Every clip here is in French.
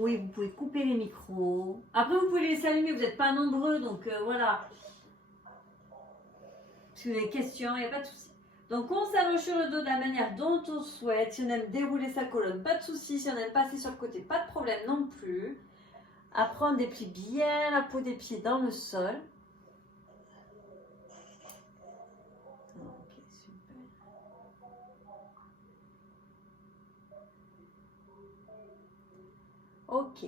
Oui, vous pouvez couper les micros. Après, vous pouvez les laisser allumer, vous n'êtes pas nombreux, donc voilà. Si vous avez des questions, il n'y a pas de souci. Donc, on s'allonge sur le dos de la manière dont on souhaite. Si on aime dérouler sa colonne, pas de souci. Si on aime passer sur le côté, pas de problème non plus. Après, on déplie bien la peau des pieds dans le sol. Ok, super. Ok.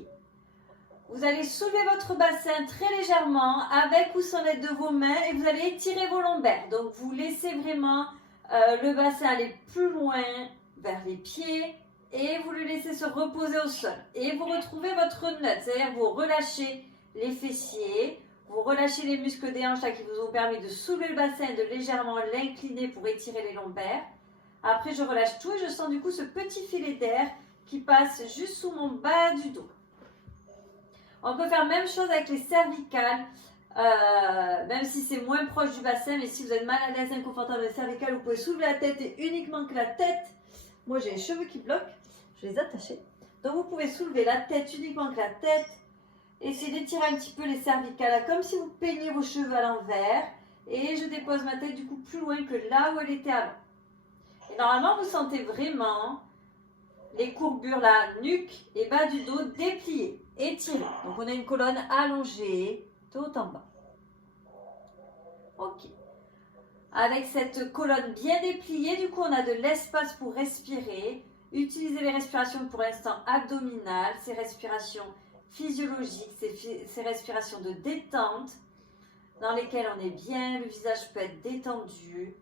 Vous allez soulever votre bassin très légèrement avec ou sans l'aide de vos mains et vous allez étirer vos lombaires. Donc, vous laissez vraiment le bassin aller plus loin vers les pieds et vous le laissez se reposer au sol. Et vous retrouvez votre nut, c'est-à-dire vous relâchez les fessiers, vous relâchez les muscles des hanches là, qui vous ont permis de soulever le bassin et de légèrement l'incliner pour étirer les lombaires. Après, je relâche tout et je sens du coup ce petit filet d'air qui passe juste sous mon bas du dos. On peut faire la même chose avec les cervicales, même si c'est moins proche du bassin, mais si vous êtes mal à l'aise, inconfortable avec les cervicales, vous pouvez soulever la tête et uniquement que la tête. Moi j'ai les cheveux qui bloquent, je vais les attacher. Donc vous pouvez soulever la tête, uniquement que la tête. Essayez d'étirer un petit peu les cervicales, comme si vous peignez vos cheveux à l'envers. Et je dépose ma tête du coup plus loin que là où elle était avant. Et normalement vous sentez vraiment les courbures, la nuque et bas du dos dépliés, étirés. Donc on a une colonne allongée tout en bas. Ok. Avec cette colonne bien dépliée, du coup on a de l'espace pour respirer. Utilisez les respirations pour l'instant abdominales, ces respirations physiologiques, ces respirations de détente dans lesquelles on est bien, le visage peut être détendu.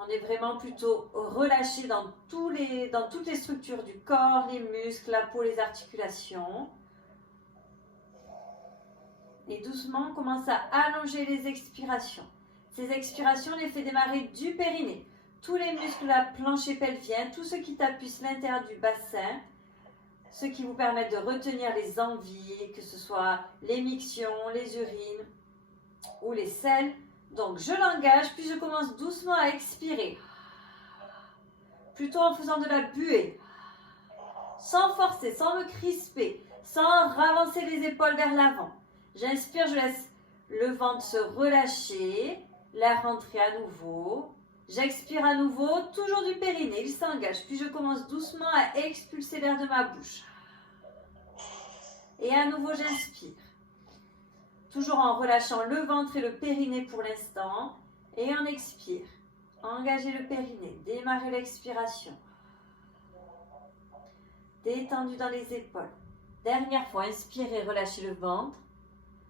On est vraiment plutôt relâché dans toutes les structures du corps, les muscles, la peau, les articulations. Et doucement, on commence à allonger les expirations. Ces expirations, on les fait démarrer du périnée. Tous les muscles, la plancher pelvien, tout ce qui tapisse l'intérieur du bassin, ce qui vous permet de retenir les envies, que ce soit l'émiction, les urines ou les selles. Donc, je l'engage, puis je commence doucement à expirer. Plutôt en faisant de la buée, sans forcer, sans me crisper, sans ravancer les épaules vers l'avant. J'inspire, je laisse le ventre se relâcher, l'air rentrer à nouveau. J'expire à nouveau, toujours du périnée, il s'engage. Puis je commence doucement à expulser l'air de ma bouche. Et à nouveau, j'inspire. Toujours en relâchant le ventre et le périnée pour l'instant. Et on expire. Engagez le périnée, démarrez l'expiration. Détendu dans les épaules. Dernière fois, inspirez, relâchez le ventre.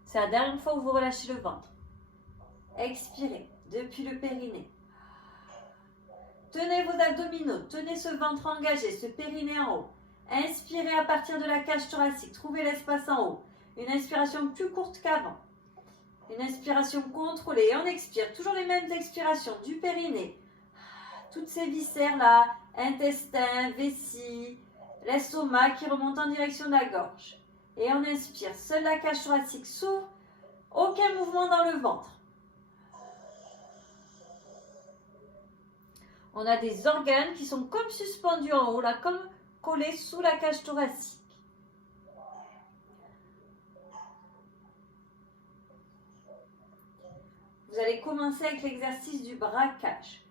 C'est la dernière fois où vous relâchez le ventre. Expirez depuis le périnée. Tenez vos abdominaux, tenez ce ventre engagé, ce périnée en haut. Inspirez à partir de la cage thoracique, trouvez l'espace en haut. Une inspiration plus courte qu'avant. Une inspiration contrôlée et on expire. Toujours les mêmes expirations du périnée. Toutes ces viscères-là, intestin, vessie, l'estomac qui remonte en direction de la gorge. Et on inspire. Seule la cage thoracique s'ouvre. Aucun mouvement dans le ventre. On a des organes qui sont comme suspendus en haut, là, comme collés sous la cage thoracique. Vous allez commencer avec l'exercice du braquage.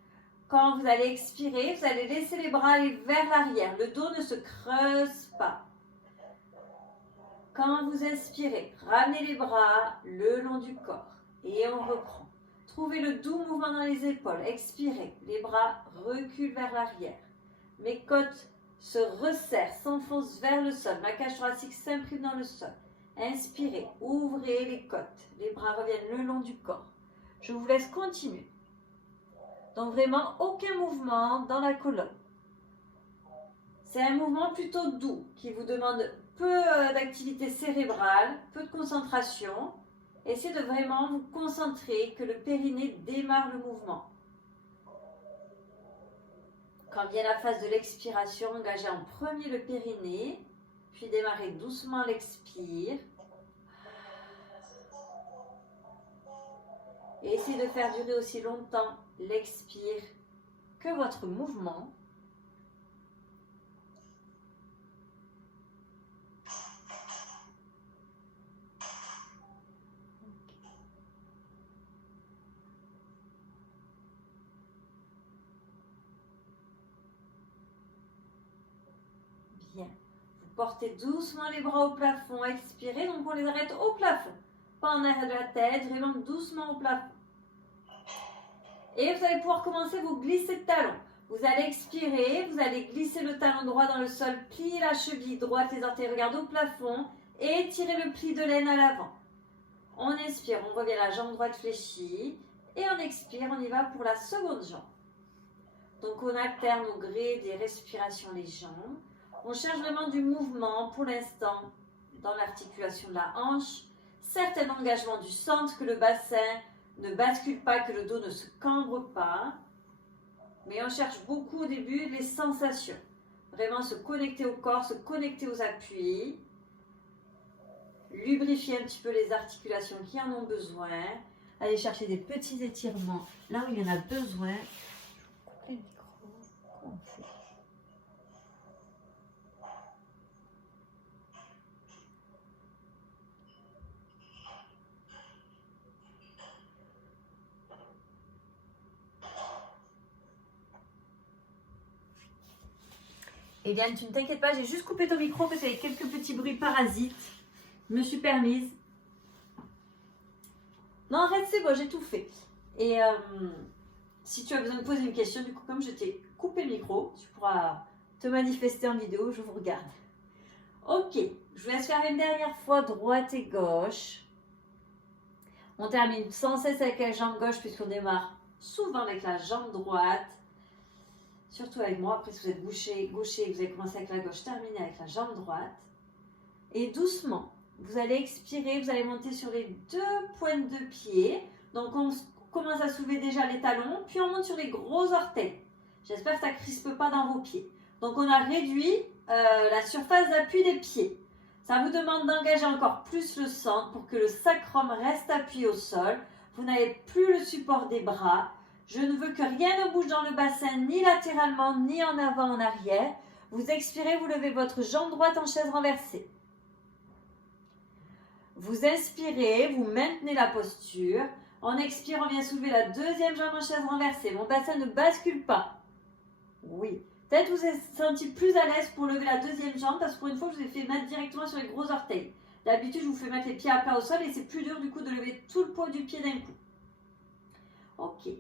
Quand vous allez expirer, vous allez laisser les bras aller vers l'arrière. Le dos ne se creuse pas. Quand vous inspirez, ramenez les bras le long du corps et on reprend. Trouvez le doux mouvement dans les épaules. Expirez, les bras reculent vers l'arrière. Mes côtes se resserrent, s'enfoncent vers le sol. Ma cage thoracique s'imprime dans le sol. Inspirez, ouvrez les côtes. Les bras reviennent le long du corps. Je vous laisse continuer. Donc vraiment, aucun mouvement dans la colonne. C'est un mouvement plutôt doux qui vous demande peu d'activité cérébrale, peu de concentration. Essayez de vraiment vous concentrer, que le périnée démarre le mouvement. Quand vient la phase de l'expiration, engagez en premier le périnée, puis démarrez doucement l'expire. Et essayez de faire durer aussi longtemps l'expire que votre mouvement. Bien. Vous portez doucement les bras au plafond, expirez, donc on les arrête au plafond. Pas en arrière de la tête, vraiment doucement au plafond. Et vous allez pouvoir commencer vos glissés de talons. Vous allez expirer, vous allez glisser le talon droit dans le sol, plier la cheville droite, les orteils regardent au plafond et tirez le pli de laine à l'avant. On inspire, on revient la jambe droite fléchie et on expire, on y va pour la seconde jambe. Donc on alterne au gré des respirations les jambes. On cherche vraiment du mouvement pour l'instant dans l'articulation de la hanche. Certain engagement du centre, que le bassin ne bascule pas, que le dos ne se cambre pas. Mais on cherche beaucoup au début les sensations. Vraiment se connecter au corps, se connecter aux appuis. Lubrifier un petit peu les articulations qui en ont besoin. Allez chercher des petits étirements là où il y en a besoin. Je vais couper le micro. Comment on fait ? Eliane, tu ne t'inquiètes pas, j'ai juste coupé ton micro parce qu'il y avait quelques petits bruits parasites. Je me suis permise. Non, en fait, c'est bon, j'ai tout fait. Et si tu as besoin de poser une question, du coup, comme je t'ai coupé le micro, tu pourras te manifester en vidéo, je vous regarde. Ok, je vous laisse faire une dernière fois droite et gauche. On termine sans cesse avec la jambe gauche puisqu'on démarre souvent avec la jambe droite. Surtout avec moi, après si vous êtes gaucher, vous allez commencer avec la gauche, terminer avec la jambe droite. Et doucement, vous allez expirer, vous allez monter sur les deux pointes de pied. Donc on commence à soulever déjà les talons, puis on monte sur les gros orteils. J'espère que ça ne crispe pas dans vos pieds. Donc on a réduit la surface d'appui des pieds. Ça vous demande d'engager encore plus le centre pour que le sacrum reste appuyé au sol. Vous n'avez plus le support des bras. Je ne veux que rien ne bouge dans le bassin, ni latéralement, ni en avant, en arrière. Vous expirez, vous levez votre jambe droite en chaise renversée. Vous inspirez, vous maintenez la posture. En expire, on vient soulever la deuxième jambe en chaise renversée. Mon bassin ne bascule pas. Oui. Peut-être vous êtes senti plus à l'aise pour lever la deuxième jambe parce que pour une fois, je vous ai fait mettre directement sur les gros orteils. D'habitude, je vous fais mettre les pieds à plat au sol et c'est plus dur du coup de lever tout le poids du pied d'un coup. Ok.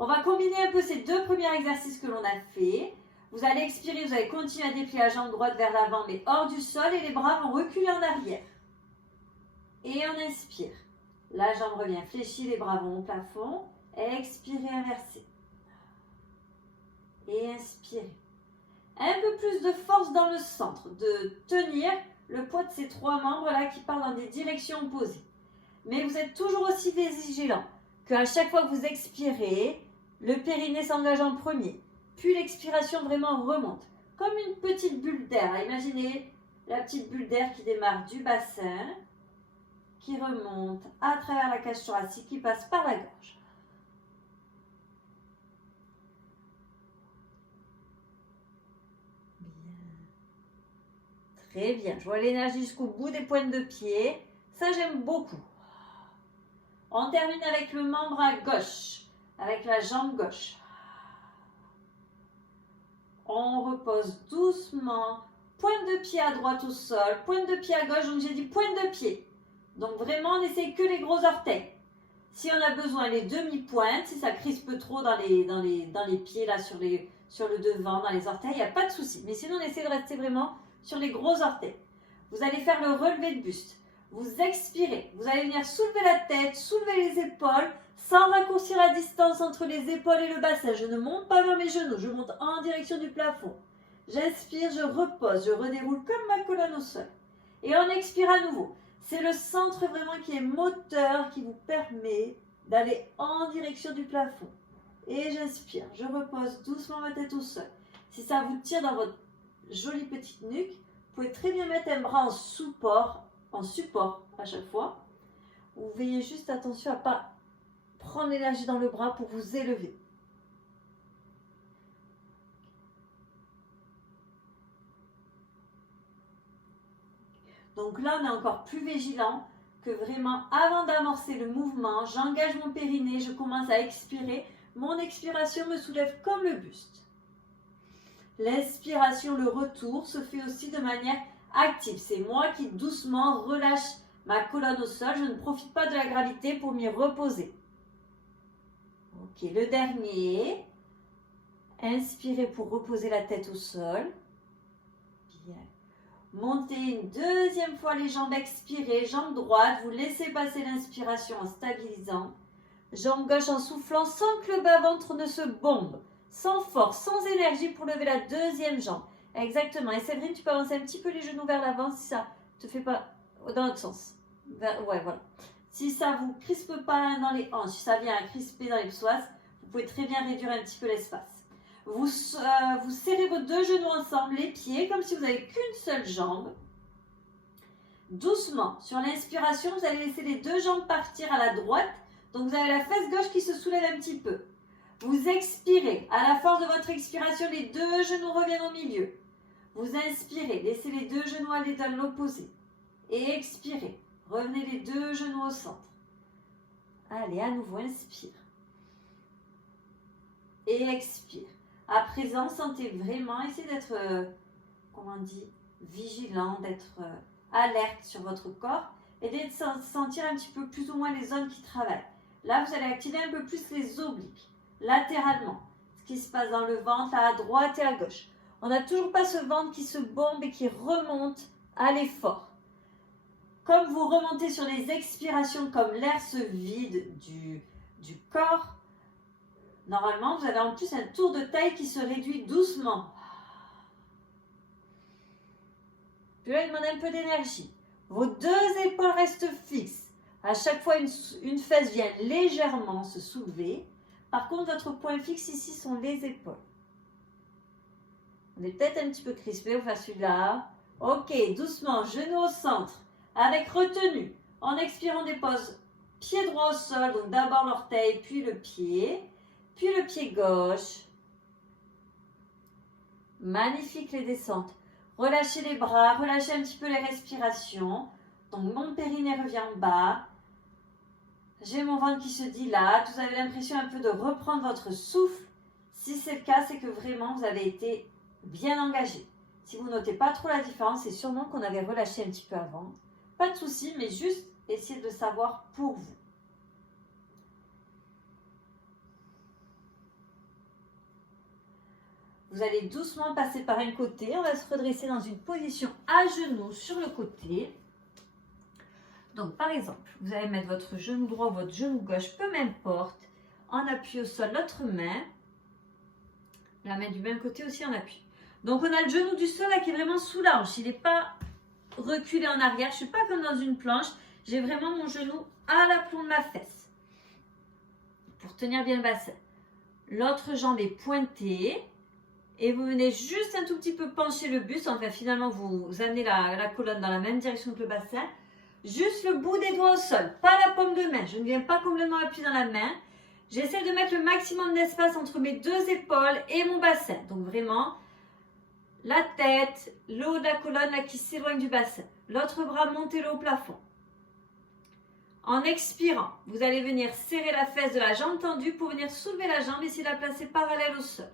On va combiner un peu ces deux premiers exercices que l'on a fait. Vous allez expirer, vous allez continuer à déplier la jambe droite vers l'avant mais hors du sol et les bras vont reculer en arrière. Et on inspire. La jambe revient fléchie, les bras vont au plafond. Expirez, inversez. Et inspirez. Un peu plus de force dans le centre, de tenir le poids de ces trois membres là qui partent dans des directions opposées. Mais vous êtes toujours aussi vigilant qu'à chaque fois que vous expirez, le périnée s'engage en premier. Puis l'expiration vraiment remonte. Comme une petite bulle d'air. Imaginez la petite bulle d'air qui démarre du bassin, qui remonte à travers la cage thoracique, qui passe par la gorge. Très bien. Je vois l'énergie jusqu'au bout des pointes de pied. Ça, j'aime beaucoup. On termine avec le membre à gauche, avec la jambe gauche. On repose doucement. Pointe de pied à droite au sol, pointe de pied à gauche. Donc, j'ai dit pointe de pied. Donc, vraiment, on n'essaie que les gros orteils. Si on a besoin, les demi-pointes, si ça crispe trop dans les pieds, là, sur le devant, dans les orteils, il n'y a pas de souci. Mais sinon, on essaie de rester vraiment sur les gros orteils. Vous allez faire le relevé de buste. Vous expirez. Vous allez venir soulever la tête, soulever les épaules, sans raccourcir la distance entre les épaules et le bassin. Je ne monte pas vers mes genoux, je monte en direction du plafond. J'inspire, je repose, je redéroule comme ma colonne au sol. Et on expire à nouveau. C'est le centre vraiment qui est moteur, qui vous permet d'aller en direction du plafond. Et j'inspire, je repose doucement ma tête au sol. Si ça vous tire dans votre jolie petite nuque, vous pouvez très bien mettre un bras en support à chaque fois. Vous veillez juste attention à ne pas prendre l'énergie dans le bras pour vous élever. Donc là, on est encore plus vigilant que vraiment avant d'amorcer le mouvement, j'engage mon périnée, je commence à expirer. Mon expiration me soulève comme le buste. L'inspiration, le retour, se fait aussi de manière active. C'est moi qui doucement relâche ma colonne au sol. Je ne profite pas de la gravité pour m'y reposer. Ok, le dernier. Inspirez pour reposer la tête au sol. Bien. Montez une deuxième fois les jambes, expirez, jambe droite, vous laissez passer l'inspiration en stabilisant. Jambe gauche en soufflant sans que le bas-ventre ne se bombe, sans force, sans énergie pour lever la deuxième jambe. Exactement. Et Séverine, tu peux avancer un petit peu les genoux vers l'avant si ça te fait pas dans l'autre sens. Ouais, voilà. Si ça vous crispe pas dans les hanches, si ça vient à crisper dans les psoas, vous pouvez très bien réduire un petit peu l'espace. Vous serrez vos deux genoux ensemble, les pieds, comme si vous n'avez qu'une seule jambe. Doucement, sur l'inspiration, vous allez laisser les deux jambes partir à la droite. Donc, vous avez la fesse gauche qui se soulève un petit peu. Vous expirez. À la force de votre expiration, les deux genoux reviennent au milieu. Vous inspirez. Laissez les deux genoux aller dans l'opposé. Et expirez. Revenez les deux genoux au centre. Allez, à nouveau, inspire. Et expire. À présent, sentez vraiment, essayez d'être, comment on dit, vigilant, d'être alerte sur votre corps et de sentir un petit peu plus ou moins les zones qui travaillent. Là, vous allez activer un peu plus les obliques, latéralement. Ce qui se passe dans le ventre, à droite et à gauche. On n'a toujours pas ce ventre qui se bombe et qui remonte à l'effort. Comme vous remontez sur les expirations, comme l'air se vide du corps, normalement, vous avez en plus un tour de taille qui se réduit doucement. Puis là, il demande un peu d'énergie. Vos deux épaules restent fixes. À chaque fois, une fesse vient légèrement se soulever. Par contre, votre point fixe ici sont les épaules. On est peut-être un petit peu crispé, on va celui-là. Ok, doucement, genou au centre, avec retenue. En expirant, on dépose pied droit au sol, donc d'abord l'orteil, puis le pied gauche. Magnifique les descentes. Relâchez les bras, relâchez un petit peu les respirations. Donc mon périnée revient en bas. J'ai mon ventre qui se dilate. Vous avez l'impression un peu de reprendre votre souffle. Si c'est le cas, c'est que vraiment vous avez été bien engagé. Si vous notez pas trop la différence, c'est sûrement qu'on avait relâché un petit peu avant. Pas de souci, mais juste essayez de savoir pour vous. Vous allez doucement passer par un côté. On va se redresser dans une position à genoux sur le côté. Donc, par exemple, vous allez mettre votre genou droit ou votre genou gauche, peu m'importe, en appui au sol, l'autre main. La main du même côté aussi en appui. Donc, on a le genou du sol là qui est vraiment sous la hanche. Il n'est pas reculé en arrière. Je ne suis pas comme dans une planche. J'ai vraiment mon genou à l'aplomb de ma fesse pour tenir bien le bassin. L'autre jambe est pointée. Et vous venez juste un tout petit peu pencher le buste. Enfin, finalement, vous amenez la colonne dans la même direction que le bassin. Juste le bout des doigts au sol, pas la paume de main. Je ne viens pas complètement appuyer dans la main. J'essaie de mettre le maximum d'espace entre mes deux épaules et mon bassin. Donc vraiment, la tête, le haut de la colonne là, qui s'éloigne du bassin. L'autre bras, montez-le au plafond. En expirant, vous allez venir serrer la fesse de la jambe tendue pour venir soulever la jambe et essayer de la placer parallèle au sol.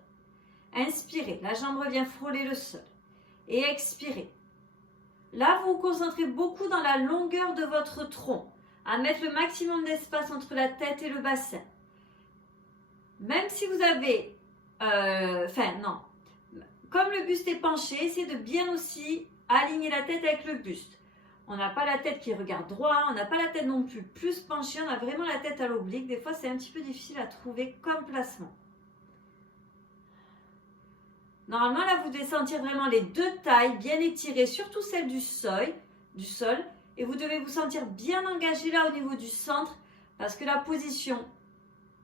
Inspirez, la jambe revient frôler le sol. Et expirez. Là, vous vous concentrez beaucoup dans la longueur de votre tronc, à mettre le maximum d'espace entre la tête et le bassin. Même si vous avez... Comme le buste est penché, essayez de bien aussi aligner la tête avec le buste. On n'a pas la tête qui regarde droit, on n'a pas la tête non plus penchée, on a vraiment la tête à l'oblique. Des fois, c'est un petit peu difficile à trouver comme placement. Normalement, là, vous devez sentir vraiment les deux tailles bien étirées, surtout celle du sol. Et vous devez vous sentir bien engagé là au niveau du centre, parce que la position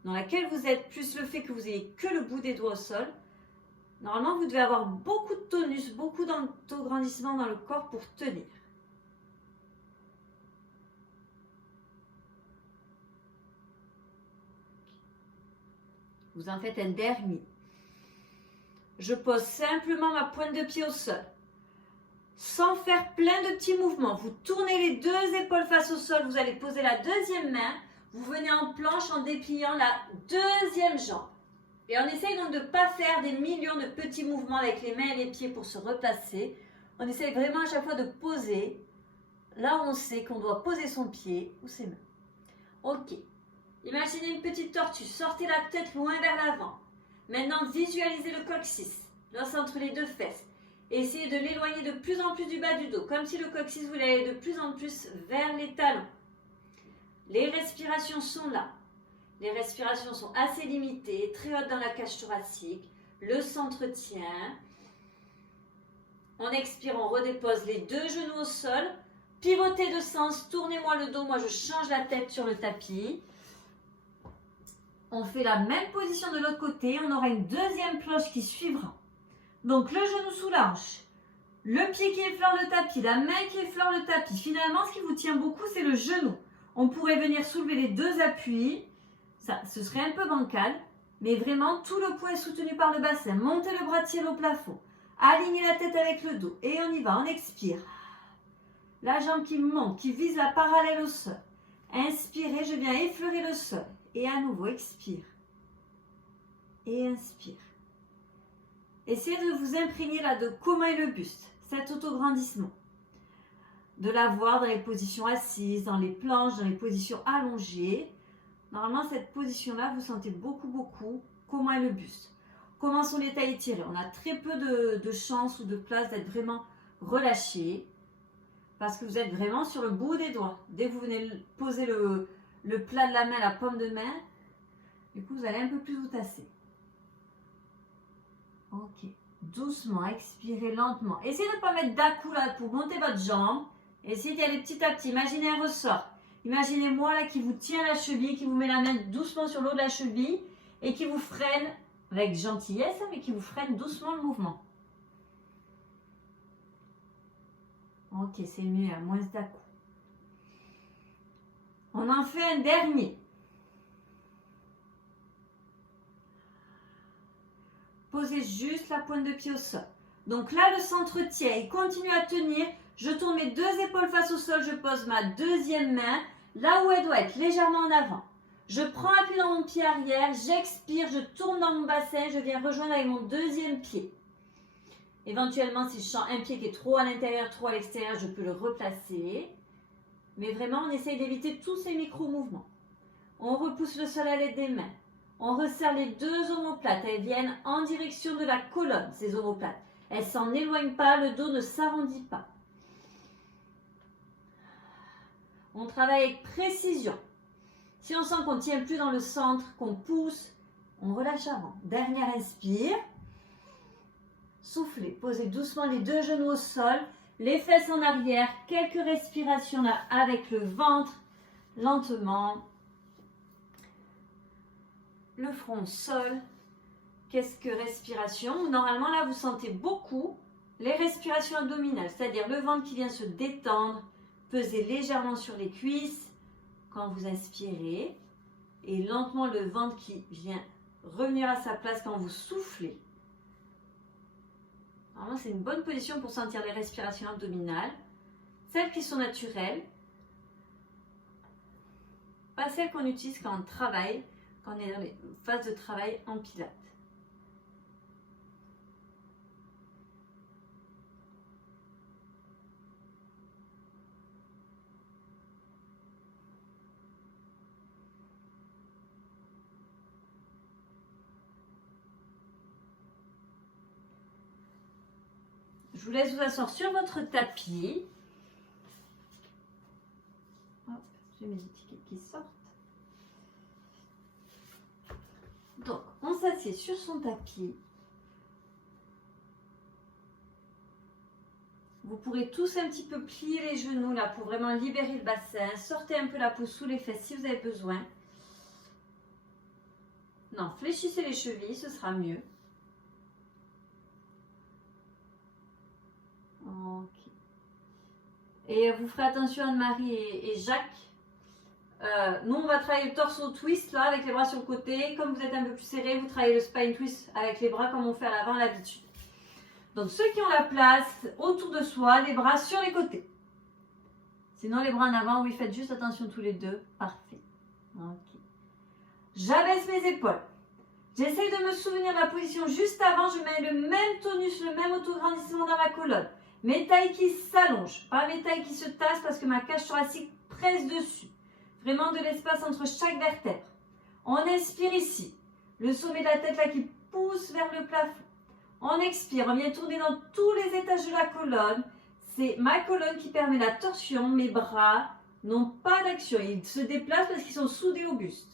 dans laquelle vous êtes, plus le fait que vous ayez que le bout des doigts au sol, normalement, vous devez avoir beaucoup de tonus, beaucoup d'agrandissement dans le corps pour tenir. Vous en faites un dernier. Je pose simplement ma pointe de pied au sol. Sans faire plein de petits mouvements. Vous tournez les deux épaules face au sol. Vous allez poser la deuxième main. Vous venez en planche en dépliant la deuxième jambe. Et on essaye donc de ne pas faire des millions de petits mouvements avec les mains et les pieds pour se replacer. On essaye vraiment à chaque fois de poser là où on sait qu'on doit poser son pied ou ses mains. Ok. Imaginez une petite tortue. Sortez la tête loin vers l'avant. Maintenant, visualisez le coccyx, l'os entre les deux fesses. Essayez de l'éloigner de plus en plus du bas du dos, comme si le coccyx voulait aller de plus en plus vers les talons. Les respirations sont là. Les respirations sont assez limitées, très hautes dans la cage thoracique. Le centre tient. On expire, on redépose les deux genoux au sol. Pivotez de sens, tournez-moi le dos. Moi, je change la tête sur le tapis. On fait la même position de l'autre côté. On aura une deuxième planche qui suivra. Donc, le genou sous la hanche. Le pied qui effleure le tapis, la main qui effleure le tapis. Finalement, ce qui vous tient beaucoup, c'est le genou. On pourrait venir soulever les deux appuis. Ça, ce serait un peu bancal, mais vraiment, tout le poids est soutenu par le bassin. Montez le bras de ciel au plafond. Alignez la tête avec le dos. Et on y va, on expire. La jambe qui monte, qui vise la parallèle au sol. Inspirez, je viens effleurer le sol. Et à nouveau, expire. Et inspire. Essayez de vous imprégner là de comment est le buste, cet autograndissement. De l'avoir dans les positions assises, dans les planches, dans les positions allongées. Normalement, cette position-là, vous sentez beaucoup comment est le buste. Comment sont les tailles étirées. On a très peu de chance ou de place d'être vraiment relâché. Parce que vous êtes vraiment sur le bout des doigts. Dès que vous venez poser le plat de la main, la paume de main, du coup, vous allez un peu plus vous tasser. Ok. Doucement, expirez lentement. Essayez de ne pas mettre d'un-coup là pour monter votre jambe. Essayez d'y aller petit à petit. Imaginez un ressort. Imaginez-moi là qui vous tient la cheville, qui vous met la main doucement sur l'eau de la cheville et qui vous freine, avec gentillesse, mais qui vous freine doucement le mouvement. Ok, c'est mieux, à moins d'un coup. On en fait un dernier. Posez juste la pointe de pied au sol. Donc là, le centre tient. Il continue à tenir. Je tourne mes deux épaules face au sol. Je pose ma deuxième main là où elle doit être, légèrement en avant. Je prends appui dans mon pied arrière. J'expire. Je tourne dans mon bassin. Je viens rejoindre avec mon deuxième pied. Éventuellement, si je sens un pied qui est trop à l'intérieur, trop à l'extérieur, je peux le replacer. Mais vraiment, on essaye d'éviter tous ces micro-mouvements. On repousse le sol à l'aide des mains. On resserre les deux omoplates. Elles viennent en direction de la colonne, ces omoplates. Elles ne s'en éloignent pas, le dos ne s'arrondit pas. On travaille avec précision. Si on sent qu'on ne tient plus dans le centre, qu'on pousse, on relâche avant. Dernière inspire. Soufflez, posez doucement les deux genoux au sol, les fesses en arrière, quelques respirations là avec le ventre, lentement. Le front au sol, quelques respirations. Normalement là vous sentez beaucoup les respirations abdominales, c'est-à-dire le ventre qui vient se détendre, pesez légèrement sur les cuisses quand vous inspirez et lentement le ventre qui vient revenir à sa place quand vous soufflez. Normalement, c'est une bonne position pour sentir les respirations abdominales, celles qui sont naturelles, pas celles qu'on utilise quand on travaille, quand on est dans les phases de travail en pilates. Je vous laisse vous asseoir sur votre tapis. Hop, j'ai mes étiquettes qui sortent. Donc, on s'assied sur son tapis. Vous pourrez tous un petit peu plier les genoux là pour vraiment libérer le bassin. Sortez un peu la peau sous les fesses si vous avez besoin. Non, fléchissez les chevilles, ce sera mieux. Ok. Et vous ferez attention Anne-Marie et Jacques. Nous, on va travailler le torso twist là avec les bras sur le côté. Comme vous êtes un peu plus serré, vous travaillez le spine twist avec les bras comme on fait à l'avant l'habitude. Donc ceux qui ont la place autour de soi, les bras sur les côtés. Sinon les bras en avant, oui, faites juste attention tous les deux. Parfait. Ok. J'abaisse mes épaules. J'essaie de me souvenir de la position juste avant. Je mets le même tonus, le même autograndissement dans ma colonne. Mes tailles qui s'allongent, pas mes tailles qui se tassent parce que ma cage thoracique presse dessus. Vraiment de l'espace entre chaque vertèbre. On inspire ici. Le sommet de la tête là qui pousse vers le plafond. On expire, on vient tourner dans tous les étages de la colonne. C'est ma colonne qui permet la torsion. Mes bras n'ont pas d'action. Ils se déplacent parce qu'ils sont soudés au buste.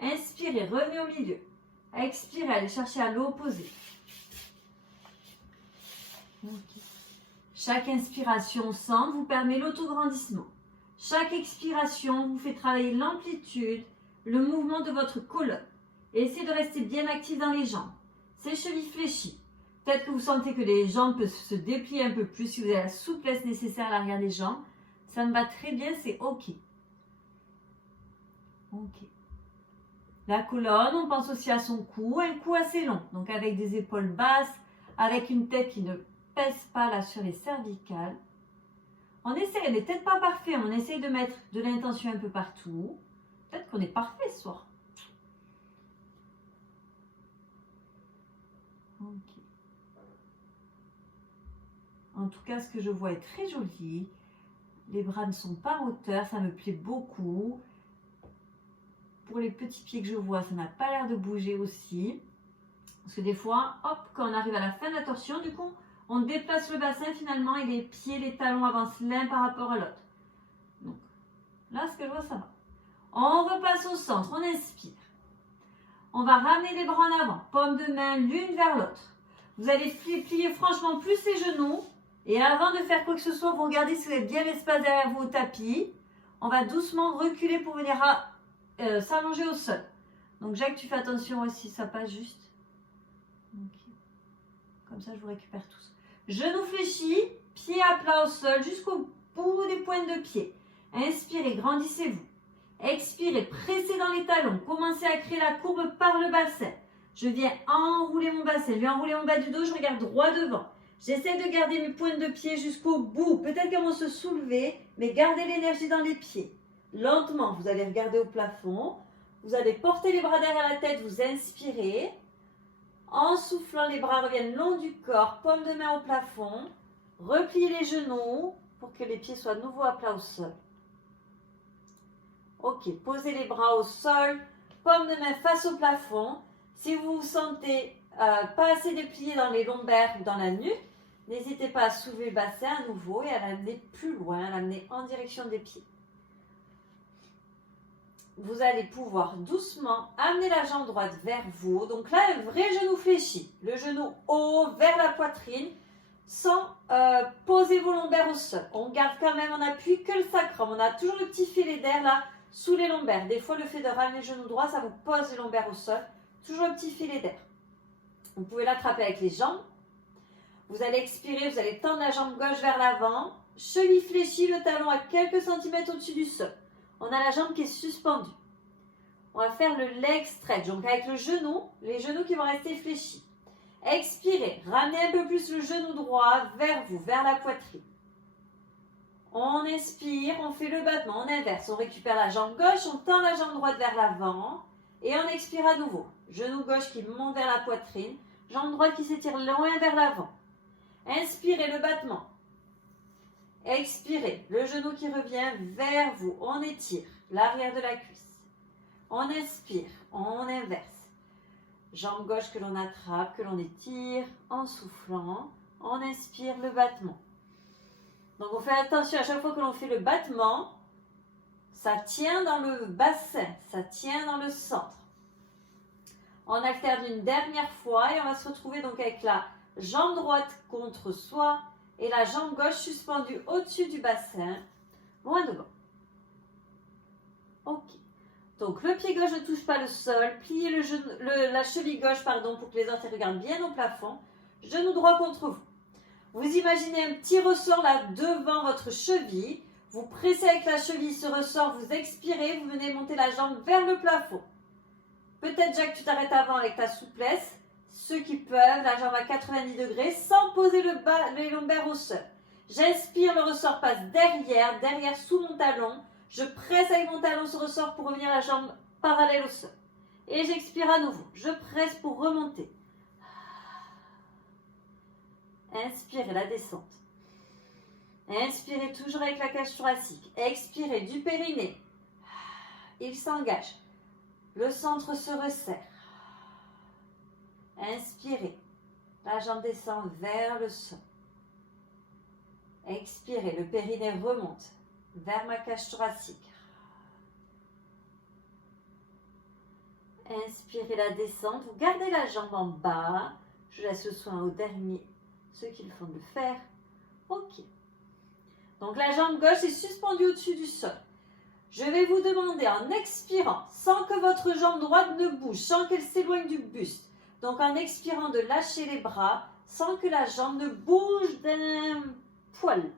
Inspirez, revenez au milieu. Expirez, allez chercher à l'opposé. Okay. Chaque inspiration au centre vous permet l'autograndissement. Chaque expiration vous fait travailler l'amplitude, le mouvement de votre colonne. Essayez de rester bien actif dans les jambes. Ces chevilles fléchies. Peut-être que vous sentez que les jambes peuvent se déplier un peu plus si vous avez la souplesse nécessaire à l'arrière des jambes. Ça me va très bien, c'est OK. OK. La colonne, on pense aussi à son cou, un cou assez long. Donc avec des épaules basses, avec une tête qui ne pèse pas là sur les cervicales. On essaie, elle n'est peut-être pas parfait, on essaye de mettre de l'intention un peu partout. Peut-être qu'on est parfait ce soir. Ok. En tout cas, ce que je vois est très joli. Les bras ne sont pas en hauteur, ça me plaît beaucoup. Pour les petits pieds que je vois, ça n'a pas l'air de bouger aussi. Parce que des fois, hop, quand on arrive à la fin de la torsion, du coup, on déplace le bassin finalement et les pieds, les talons avancent l'un par rapport à l'autre. Donc, là, ce que je vois, ça va. On repasse au centre, on inspire. On va ramener les bras en avant, paume de main l'une vers l'autre. Vous allez plier franchement plus les genoux. Et avant de faire quoi que ce soit, vous regardez si vous avez bien l'espace derrière vous au tapis. On va doucement reculer pour venir s'allonger au sol. Donc Jacques, tu fais attention aussi, ça passe juste. Okay. Comme ça, je vous récupère tous. Genoux fléchis, pieds à plat au sol jusqu'au bout des pointes de pied. Inspirez, grandissez-vous. Expirez, pressez dans les talons. Commencez à créer la courbe par le bassin. Je viens enrouler mon bassin, je viens enrouler mon bas du dos, je regarde droit devant. J'essaie de garder mes pointes de pied jusqu'au bout. Peut-être qu'elles vont se soulever, mais gardez l'énergie dans les pieds. Lentement, vous allez regarder au plafond. Vous allez porter les bras derrière la tête, vous inspirez. En soufflant, les bras reviennent le long du corps, paume de main au plafond. Repliez les genoux pour que les pieds soient de nouveau à plat au sol. Ok, posez les bras au sol, paume de main face au plafond. Si vous vous sentez pas assez déplié dans les lombaires ou dans la nuque, n'hésitez pas à soulever le bassin à nouveau et à l'amener plus loin, à l'amener en direction des pieds. Vous allez pouvoir doucement amener la jambe droite vers vous. Donc là, un vrai genou fléchi. Le genou haut vers la poitrine sans poser vos lombaires au sol. On garde quand même en appui que le sacrum. On a toujours le petit filet d'air là sous les lombaires. Des fois, le fait de ramener le genou droit, ça vous pose les lombaires au sol. Toujours le petit filet d'air. Vous pouvez l'attraper avec les jambes. Vous allez expirer, vous allez tendre la jambe gauche vers l'avant. Cheville fléchie, le talon à quelques centimètres au-dessus du sol. On a la jambe qui est suspendue. On va faire le leg stretch, donc avec le genou, les genoux qui vont rester fléchis. Expirez, ramenez un peu plus le genou droit vers vous, vers la poitrine. On inspire, on fait le battement, on inverse. On récupère la jambe gauche, on tend la jambe droite vers l'avant. Et on expire à nouveau. Genou gauche qui monte vers la poitrine, jambe droite qui s'étire loin vers l'avant. Inspirez le battement. Expirez, le genou qui revient vers vous. On étire l'arrière de la cuisse. On inspire, on inverse. Jambe gauche que l'on attrape, que l'on étire en soufflant. On inspire le battement. Donc on fait attention à chaque fois que l'on fait le battement, ça tient dans le bassin, ça tient dans le centre. On alterne une dernière fois et on va se retrouver donc avec la jambe droite contre soi et la jambe gauche suspendue au-dessus du bassin, loin devant. Ok. Donc le pied gauche ne touche pas le sol, pliez la cheville gauche pour que les orteils regardent bien au plafond, genou droit contre vous. Vous imaginez un petit ressort là devant votre cheville, vous pressez avec la cheville ce ressort, vous expirez, vous venez monter la jambe vers le plafond. Peut-être Jacques, tu t'arrêtes avant avec ta souplesse. Ceux qui peuvent, la jambe à 90 degrés, sans poser les lombaires au sol. J'inspire, le ressort passe derrière sous mon talon. Je presse avec mon talon ce ressort pour revenir la jambe parallèle au sol. Et j'expire à nouveau. Je presse pour remonter. Inspirez la descente. Inspirez toujours avec la cage thoracique. Expirez du périnée. Il s'engage. Le centre se resserre. Inspirez. La jambe descend vers le sol. Expirez. Le périnée remonte vers ma cage thoracique. Inspirez la descente. Vous gardez la jambe en bas. Je laisse le soin au dernier. Ceux qui le font de le faire. Ok. Donc la jambe gauche est suspendue au-dessus du sol. Je vais vous demander en expirant, sans que votre jambe droite ne bouge, sans qu'elle s'éloigne du buste. Donc en expirant de lâcher les bras, sans que la jambe ne bouge d'un poil.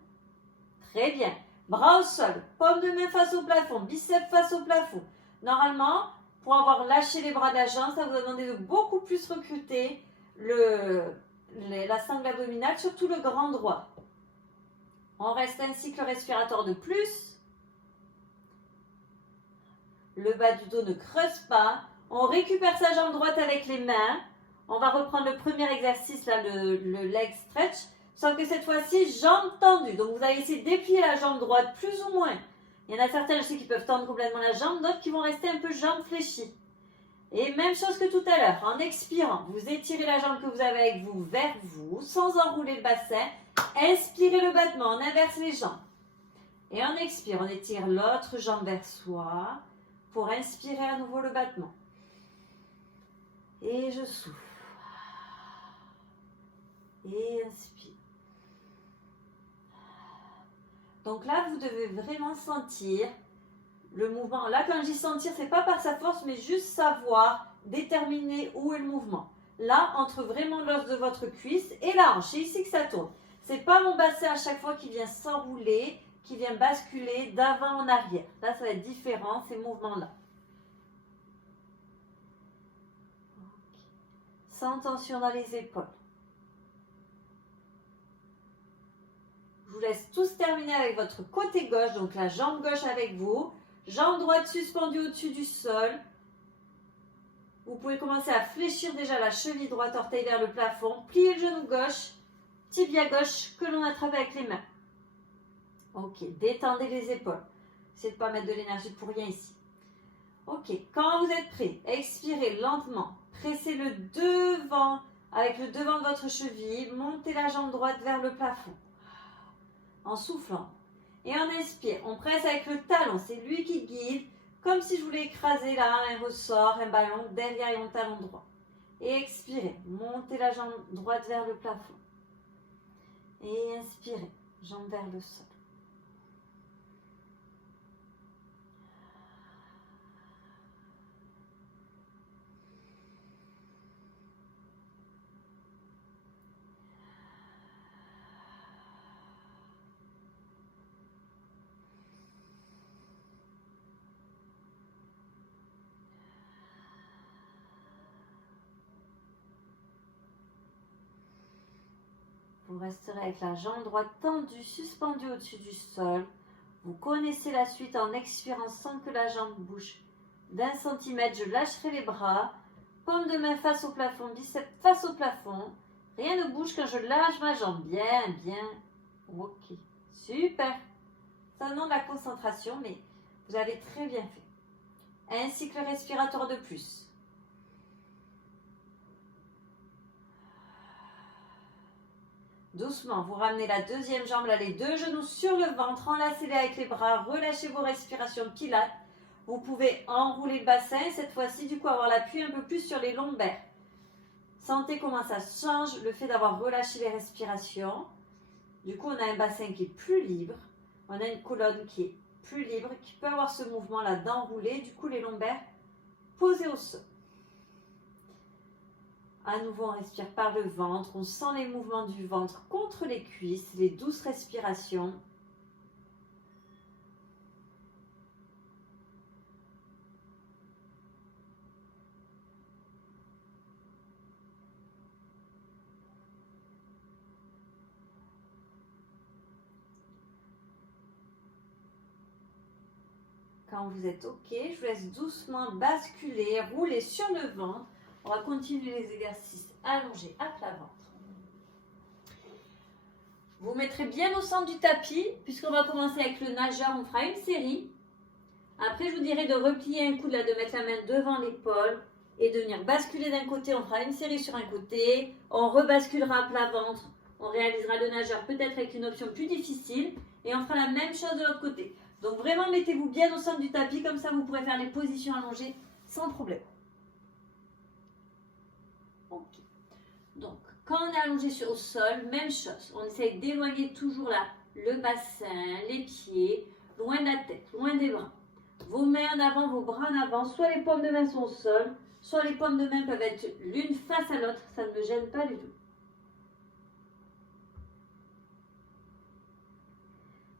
Très bien. Bras au sol, paume de main face au plafond, biceps face au plafond. Normalement, pour avoir lâché les bras de la jambe, ça vous a demandé de beaucoup plus recruter la sangle abdominale, surtout le grand droit. On reste un cycle respiratoire de plus. Le bas du dos ne creuse pas. On récupère sa jambe droite avec les mains. On va reprendre le premier exercice, là, le leg stretch. Sauf que cette fois-ci, jambe tendue. Donc vous allez essayer de déplier la jambe droite plus ou moins. Il y en a certains, je sais, qui peuvent tendre complètement la jambe. D'autres qui vont rester un peu jambe fléchie. Et même chose que tout à l'heure. En expirant, vous étirez la jambe que vous avez avec vous vers vous, sans enrouler le bassin. Inspirez le battement, on inverse les jambes. Et on expire, on étire l'autre jambe vers soi pour inspirer à nouveau le battement. Et je souffle. Et inspire. Donc là, vous devez vraiment sentir le mouvement. Là, quand je dis sentir, c'est pas par sa force, mais juste savoir déterminer où est le mouvement. Là, entre vraiment l'os de votre cuisse et la hanche. C'est ici que ça tourne. C'est pas mon bassin à chaque fois qui vient s'enrouler, qui vient basculer d'avant en arrière. Là, ça va être différent, ces mouvements-là. Sans tension dans les épaules. Je vous laisse tous terminer avec votre côté gauche, donc la jambe gauche avec vous. Jambe droite suspendue au-dessus du sol. Vous pouvez commencer à fléchir déjà la cheville droite, orteil vers le plafond. Pliez le genou gauche, tibia gauche que l'on attrape avec les mains. Ok, détendez les épaules. Essayez de ne pas mettre de l'énergie pour rien ici. Ok, quand vous êtes prêt, expirez lentement. Pressez le devant avec le devant de votre cheville. Montez la jambe droite vers le plafond. En soufflant. Et on inspire. On presse avec le talon. C'est lui qui guide. Comme si je voulais écraser là un ressort, un ballon derrière mon talon droit. Et expirez. Montez la jambe droite vers le plafond. Et inspirez. Jambe vers le sol. Vous resterez avec la jambe droite tendue, suspendue au-dessus du sol. Vous connaissez la suite en expirant sans que la jambe bouge d'un centimètre. Je lâcherai les bras. Paume de main face au plafond, biceps face au plafond. Rien ne bouge quand je lâche ma jambe. Bien, bien. Ok, super. Ça demande la concentration, mais vous avez très bien fait. Un cycle respiratoire de plus. Doucement, vous ramenez la deuxième jambe, là, les deux genoux sur le ventre, enlacez-les avec les bras, relâchez vos respirations pilates. Vous pouvez enrouler le bassin, cette fois-ci, du coup, avoir l'appui un peu plus sur les lombaires. Sentez comment ça change le fait d'avoir relâché les respirations. Du coup, on a un bassin qui est plus libre. On a une colonne qui est plus libre, qui peut avoir ce mouvement-là d'enrouler. Du coup, les lombaires posés au sol. À nouveau, on respire par le ventre. On sent les mouvements du ventre contre les cuisses, les douces respirations. Quand vous êtes OK, je vous laisse doucement basculer, rouler sur le ventre. On va continuer les exercices allongés à plat ventre. Vous mettrez bien au centre du tapis, puisqu'on va commencer avec le nageur, on fera une série. Après, je vous dirai de replier un coude, là, de mettre la main devant l'épaule et de venir basculer d'un côté. On fera une série sur un côté, on rebasculera à plat ventre, on réalisera le nageur peut-être avec une option plus difficile et on fera la même chose de l'autre côté. Donc vraiment, mettez-vous bien au centre du tapis, comme ça vous pourrez faire les positions allongées sans problème. Ok. Donc, quand on est allongé au sol, même chose. On essaye d'éloigner toujours là le bassin, les pieds, loin de la tête, loin des bras. Vos mains en avant, vos bras en avant. Soit les paumes de main sont au sol, soit les paumes de main peuvent être l'une face à l'autre. Ça ne me gêne pas du tout.